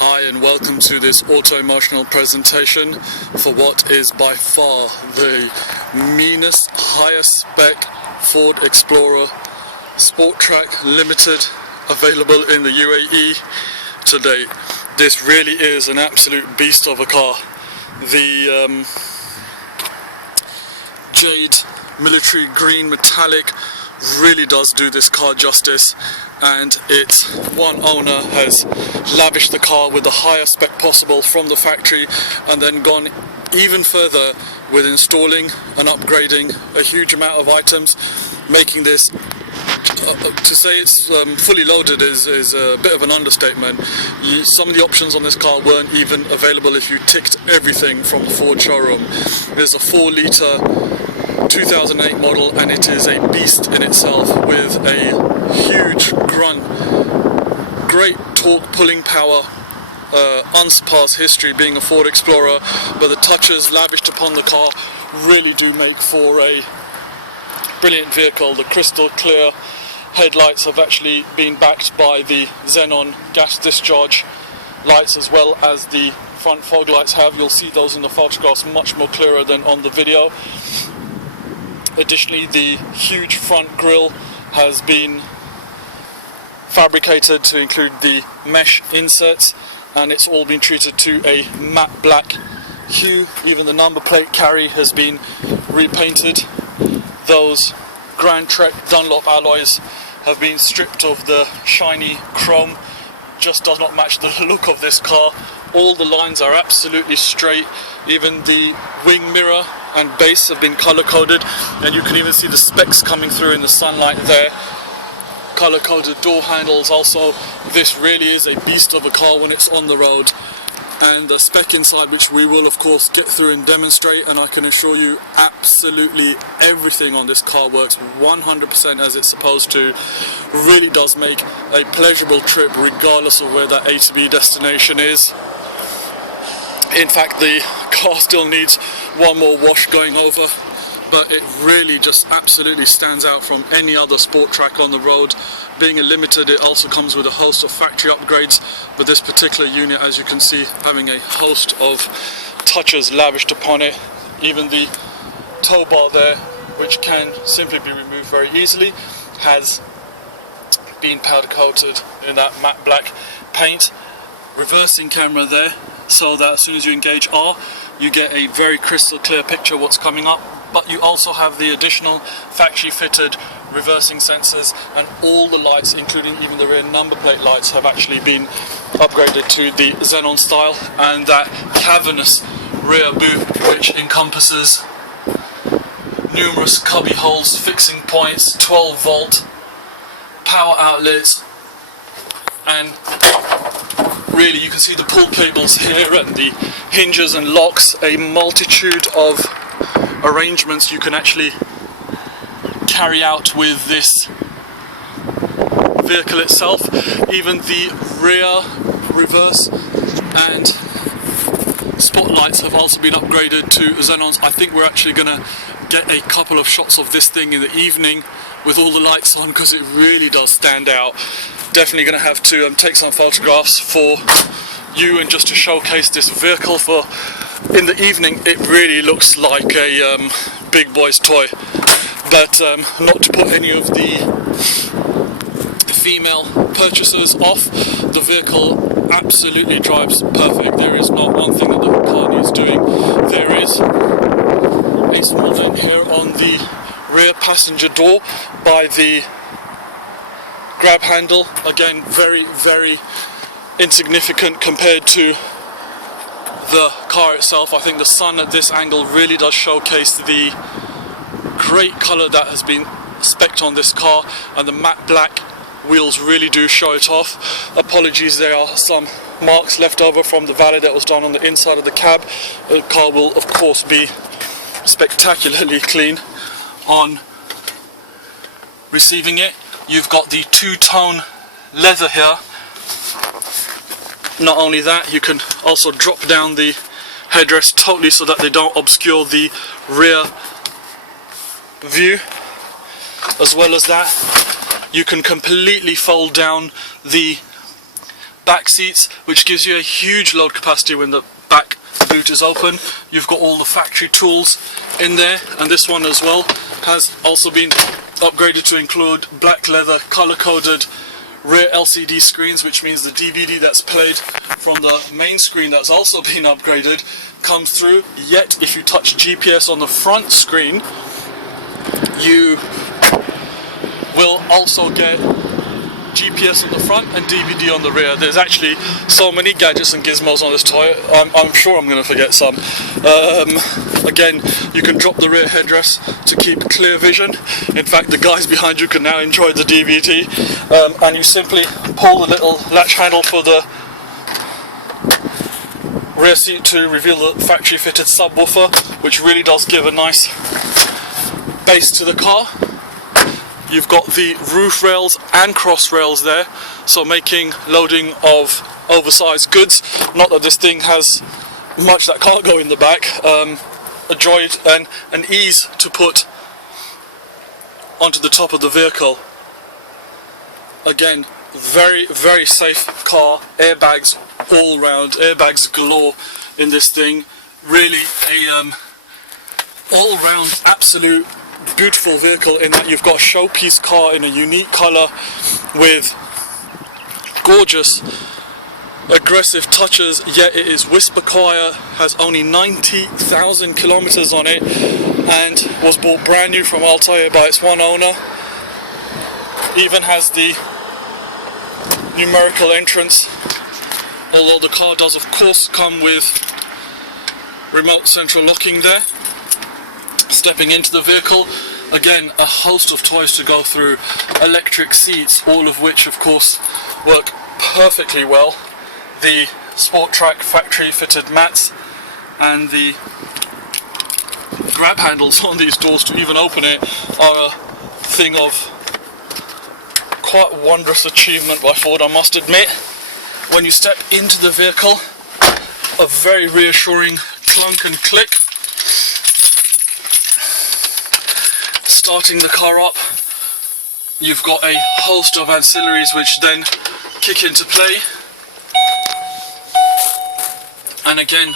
Hi and welcome to this auto-emotional presentation for what is by far the meanest, highest spec Ford Explorer Sport Trac Limited available in the UAE to date. This really is an absolute beast of a car. The jade military green metallic really does do this car justice, and its one owner has lavished the car with the highest spec possible from the factory and then gone even further with installing and upgrading a huge amount of items, making this to say it's fully loaded is a bit of an understatement. Some of the options on this car weren't even available if you ticked everything from the Ford showroom. There's a 4-litre 2008 model, and it is a beast in itself with a huge grunt, great torque, pulling power, unsurpassed history being a Ford Explorer, but the touches lavished upon the car really do make for a brilliant vehicle. The crystal clear headlights have actually been backed by the xenon gas discharge lights, as well as the front fog lights have. You'll see those in the photographs much more clearer than on the video. Additionally, the huge front grille has been fabricated to include the mesh inserts, and it's all been treated to a matte black hue. Even the number plate carry has been repainted. Those Grand Trek Dunlop alloys have been stripped of the shiny chrome. Just does not match the look of this car. All the lines are absolutely straight. Even the wing mirror and base have been color coded, and you can even see the specs coming through in the sunlight there. Color coded door handles also. This really is a beast of a car when it's on the road. And the spec inside, which we will of course get through and demonstrate, and I can assure you absolutely everything on this car works 100% as it's supposed to. Really does make a pleasurable trip regardless of where that A to B destination is. In fact, the car still needs one more wash going over, but it really just absolutely stands out from any other Sport Trac on the road. Being a limited, it also comes with a host of factory upgrades, but this particular unit, as you can see, having a host of touches lavished upon it. Even the tow bar there, which can simply be removed very easily, has been powder coated in that matte black paint. Reversing camera there, so that as soon as you engage R, you get a very crystal clear picture of what's coming up. But you also have the additional factory fitted reversing sensors, and all the lights, including even the rear number plate lights, have actually been upgraded to the xenon style. And that cavernous rear boot, which encompasses numerous cubby holes, fixing points, 12-volt power outlets, and really you can see the pull cables here and the hinges and locks, a multitude of arrangements you can actually carry out with this vehicle itself. Even the rear, reverse and spotlights have also been upgraded to xenons. I think we're actually going to get a couple of shots of this thing in the evening with all the lights on, because it really does stand out. Definitely going to have to take some photographs for you and just to showcase this vehicle for in the evening. It really looks like a big boy's toy. But not to put any of the female purchasers off, the vehicle absolutely drives perfect. There is not one thing that the car needs doing. There is a small dent here on the rear passenger door by the grab handle. Again, very, very insignificant compared to the car itself. I think the sun at this angle really does showcase the great colour that has been spec'd on this car, and the matte black wheels really do show it off. Apologies, there are some marks left over from the valet that was done on the inside of the cab. The car will of course be spectacularly clean on receiving it. You've got the two-tone leather here. Not only that, you can also drop down the headrest totally so that they don't obscure the rear view. As well as that, you can completely fold down the back seats, which gives you a huge load capacity when the back boot is open. You've got all the factory tools in there, and this one as well has also been upgraded to include black leather color-coded rear LCD screens, which means the DVD that's played from the main screen that's also been upgraded comes through. Yet if you touch GPS on the front screen, you will also get GPS on the front and DVD on the rear. There's actually so many gadgets and gizmos on this toy, I'm sure I'm going to forget some. Again, you can drop the rear headrest to keep clear vision. In fact, the guys behind you can now enjoy the DVD, and you simply pull the little latch handle for the rear seat to reveal the factory fitted subwoofer, which really does give a nice bass to the car. You've got the roof rails and cross rails there, so making loading of oversized goods, not that this thing has much that can't go in the back, a joy and an ease to put onto the top of the vehicle. Again, very, very safe car, airbags all round, airbags galore in this thing. Really a all-round absolute beautiful vehicle, in that you've got a showpiece car in a unique colour with gorgeous aggressive touches, yet it is whisper quiet, has only 90,000 kilometers on it, and was bought brand new from Altair by its one owner. Even has the numerical entrance, although the car does of course come with remote central locking there. Stepping into the vehicle, again a host of toys to go through, electric seats, all of which of course work perfectly well. The Trac factory fitted mats and the grab handles on these doors to even open it are a thing of quite wondrous achievement by Ford, I must admit. When you step into the vehicle, a very reassuring clunk and click. Starting the car up, you've got a host of ancillaries which then kick into play, and again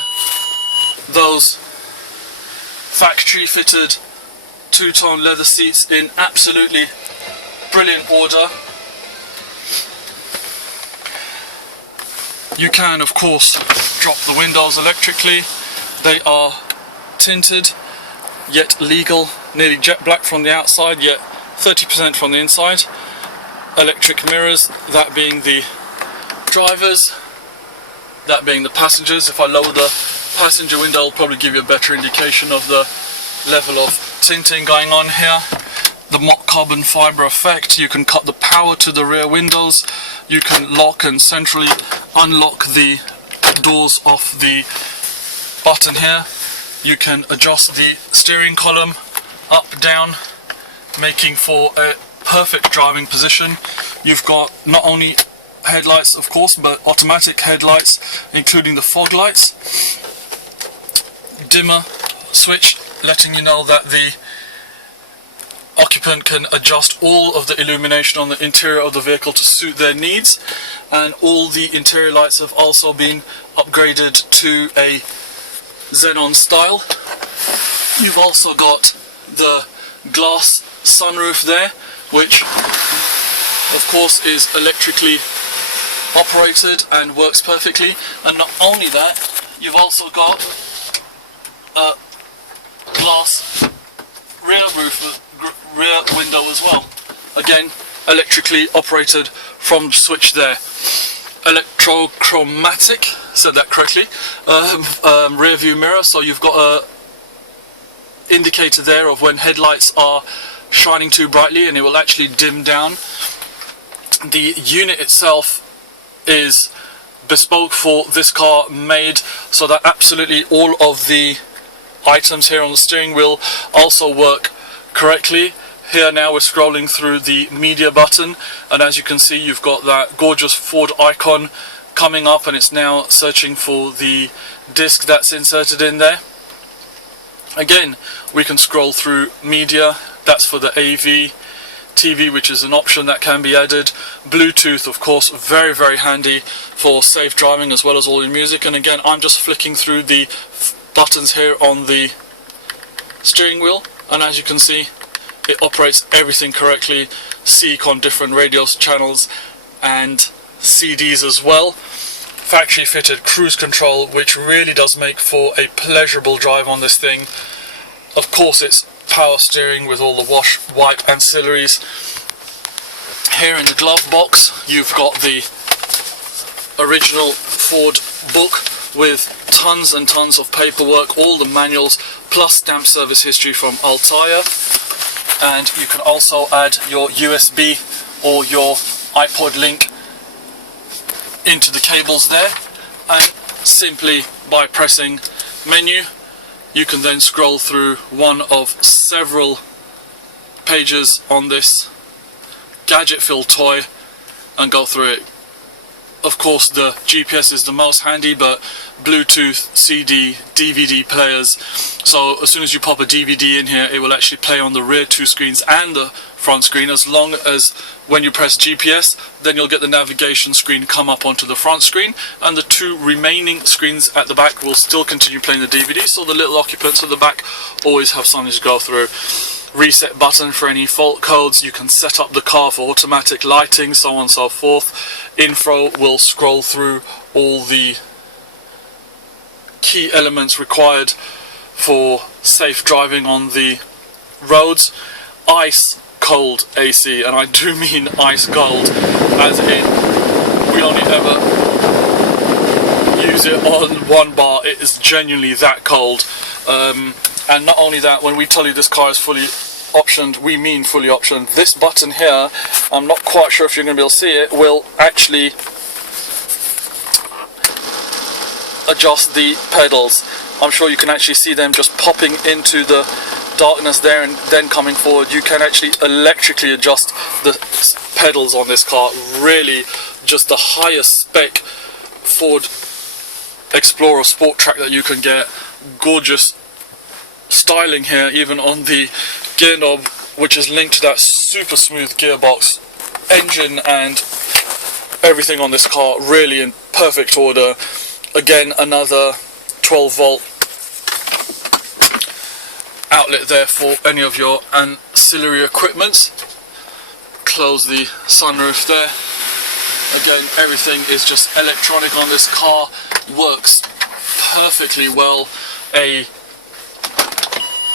those factory fitted two-tone leather seats in absolutely brilliant order. You can of course drop the windows electrically. They are tinted yet legal, nearly jet black from the outside, yet 30% from the inside. Electric mirrors, that being the drivers, that being the passengers. If I lower the passenger window, I'll probably give you a better indication of the level of tinting going on here. The mock carbon fibre effect, you can cut the power to the rear windows, you can lock and centrally unlock the doors off the button here. You can adjust the steering column up, down, making for a perfect driving position. You've got not only headlights of course, but automatic headlights, including the fog lights. Dimmer switch letting you know that the occupant can adjust all of the illumination on the interior of the vehicle to suit their needs, and all the interior lights have also been upgraded to a xenon style. You've also got the glass sunroof there, which of course is electrically operated and works perfectly. And not only that, you've also got a glass rear window as well, again electrically operated from the switch there. Electrochromatic, said that correctly, rear view mirror, so you've got a indicator there of when headlights are shining too brightly, and it will actually dim down. The unit itself is bespoke for this car, made so that absolutely all of the items here on the steering wheel also work correctly. Here now we're scrolling through the media button, and as you can see you've got that gorgeous Ford icon coming up, and it's now searching for the disc that's inserted in there. Again, we can scroll through media, that's for the AV, TV, which is an option that can be added. Bluetooth, of course, very, very handy for safe driving as well as all your music. And again, I'm just flicking through the buttons here on the steering wheel, and as you can see, it operates everything correctly. Seek on different radio channels and CDs as well. Factory fitted cruise control, which really does make for a pleasurable drive on this thing. Of course, it's power steering with all the wash, wipe ancillaries. Here in the glove box, you've got the original Ford book with tons and tons of paperwork, all the manuals, plus stamp service history from 𝗔𝗨𝗧𝗢𝗢𝗠𝗢𝗡. And you can also add your USB or your iPod link into the cables there, and simply by pressing menu you can then scroll through one of several pages on this gadget-filled toy and go through it. Of course, the GPS is the most handy, but Bluetooth, CD, DVD players. So as soon as you pop a DVD in here, it will actually play on the rear two screens and the front screen. As long as when you press GPS, then you'll get the navigation screen come up onto the front screen, and the two remaining screens at the back will still continue playing the DVD. So the little occupants at the back always have something to go through. Reset button for any fault codes. You can set up the car for automatic lighting, so on and so forth. Info will scroll through all the key elements required for safe driving on the roads. Ice cold AC, and I do mean ice cold, as in we only ever use it on 1 bar. It is genuinely that cold. And not only that, when we tell you this car is fully optioned, we mean fully optioned. This button here, I'm not quite sure if you're going to be able to see it, will actually adjust the pedals. I'm sure you can actually see them just popping into the darkness there and then coming forward. You can actually electrically adjust the pedals on this car. Really just the highest spec Ford Explorer Sport Trac that you can get. Gorgeous styling here, even on the gear knob, which is linked to that super smooth gearbox. Engine and everything on this car really in perfect order. Again, another 12 volt outlet there for any of your ancillary equipment. Close the sunroof there. Again, everything is just electronic on this car, works perfectly well. A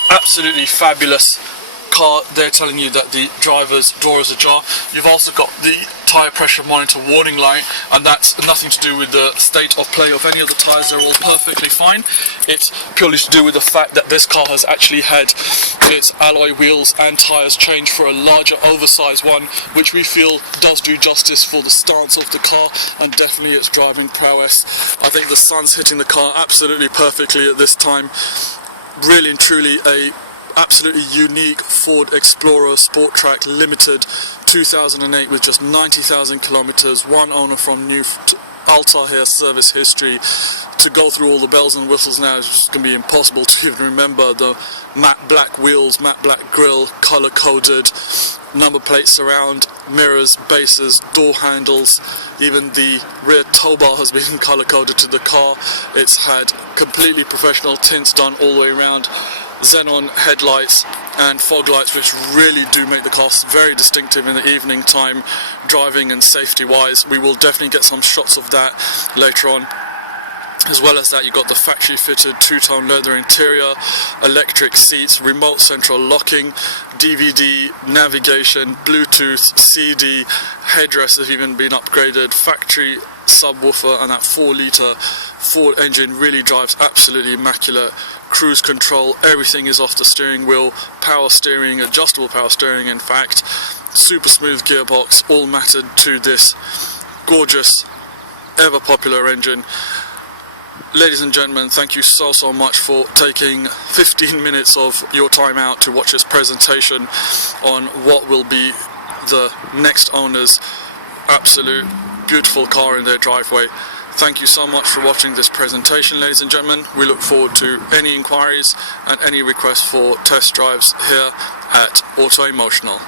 absolutely fabulous car. They're telling you that the driver's door is ajar. You've also got the tyre pressure monitor warning light, and that's nothing to do with the state of play of any of the tyres. They're all perfectly fine. It's purely to do with the fact that this car has actually had its alloy wheels and tyres changed for a larger oversized one, which we feel does do justice for the stance of the car and definitely its driving prowess. I think the sun's hitting the car absolutely perfectly at this time. Really and truly a absolutely unique Ford Explorer Sport Trac Limited 2008 with just 90,000 kilometers, one owner from new 𝗔𝗨𝗧𝗢𝗢𝗠𝗢𝗡 service history. To go through all the bells and whistles now is just going to be impossible to even remember. The matte black wheels, matte black grille, color coded, number plate surround, mirrors, bases, door handles, even the rear tow bar has been color coded to the car. It's had completely professional tints done all the way around, xenon headlights and fog lights, which really do make the car very distinctive in the evening time driving and safety wise. We will definitely get some shots of that later on. As well as that, you've got the factory fitted two-tone leather interior, electric seats, remote central locking, DVD, navigation, Bluetooth, CD, headrests have even been upgraded, factory subwoofer, and that 4-litre Ford engine really drives absolutely immaculate. Cruise control, everything is off the steering wheel, power steering, adjustable power steering in fact, super smooth gearbox, all matted to this gorgeous, ever popular engine. Ladies and gentlemen, thank you so much for taking 15 minutes of your time out to watch this presentation on what will be the next owner's absolute beautiful car in their driveway. Thank you so much for watching this presentation, ladies and gentlemen. We look forward to any inquiries and any requests for test drives here at Auto Emotional.